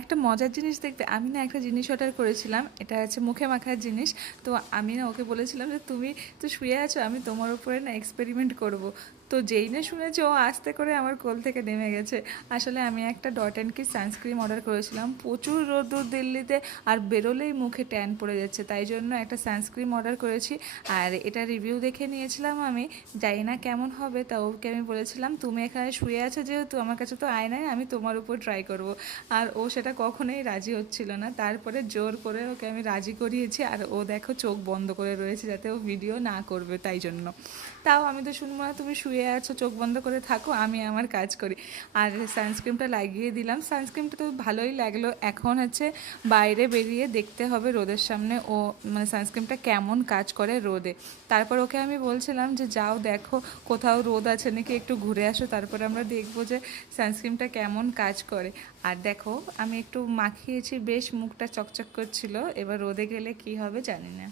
একটা মজার জিনিস দেখতে, আমি না একটা জিনিস অর্ডার করেছিলাম, এটা হচ্ছে মুখে মাখার জিনিস। তো আমি না ওকে বলেছিলাম যে তুমি তো শুয়ে আছো, আমি তোমার উপরে না এক্সপেরিমেন্ট করব। তো যেই না শুনেছে ও আস্তে করে আমার কোল থেকে নেমে গেছে। আসলে আমি একটা ডট অ্যান্ড কি সানস্ক্রিন অর্ডার করেছিলাম, প্রচুর রোদ্দুর দিল্লিতে, আর বেরোলেই মুখে ট্যান পড়ে যাচ্ছে, তাই জন্য একটা সানস্ক্রিন অর্ডার করেছি। আর এটা রিভিউ দেখে নিয়েছিলাম আমি, জানি না কেমন হবে, তা ওকে আমি বলেছিলাম তুমি এখানে শুয়ে আছো যেহেতু, আমার কাছে তো আয়নায়, আমি তোমার উপর ট্রাই করব। আর ও সেটা কখনোই রাজি হচ্ছিল না, তারপরে জোর করে ওকে আমি রাজি করিয়েছি। আর ও দেখো চোখ বন্ধ করে রয়েছে যাতে ও ভিডিও না করবে, তাই জন্য। তাও আমি তো শুনবো না, তুমি শুয়ে আছো চোখ বন্ধ করে থাকো, আমি আমার কাজ করি। আর সানস্ক্রিনটা লাগিয়ে দিলাম, সানস্ক্রিনটা তো ভালোই লাগলো। এখন হচ্ছে বাইরে বেরিয়ে দেখতে হবে রোদের সামনে ও মানে সানস্ক্রিনটা কেমন কাজ করে রোদে। তারপর ওকে আমি বলছিলাম যে যাও দেখো কোথাও রোদ আছে নাকি, একটু ঘুরে আসো, তারপরে আমরা দেখবো যে সানস্ক্রিনটা কেমন কাজ করে। আর দেখো আমি একটু মাখিয়েছি, বেশ মুখটা চকচক করছিল, এবার রোদে গেলে কি হবে জানি না।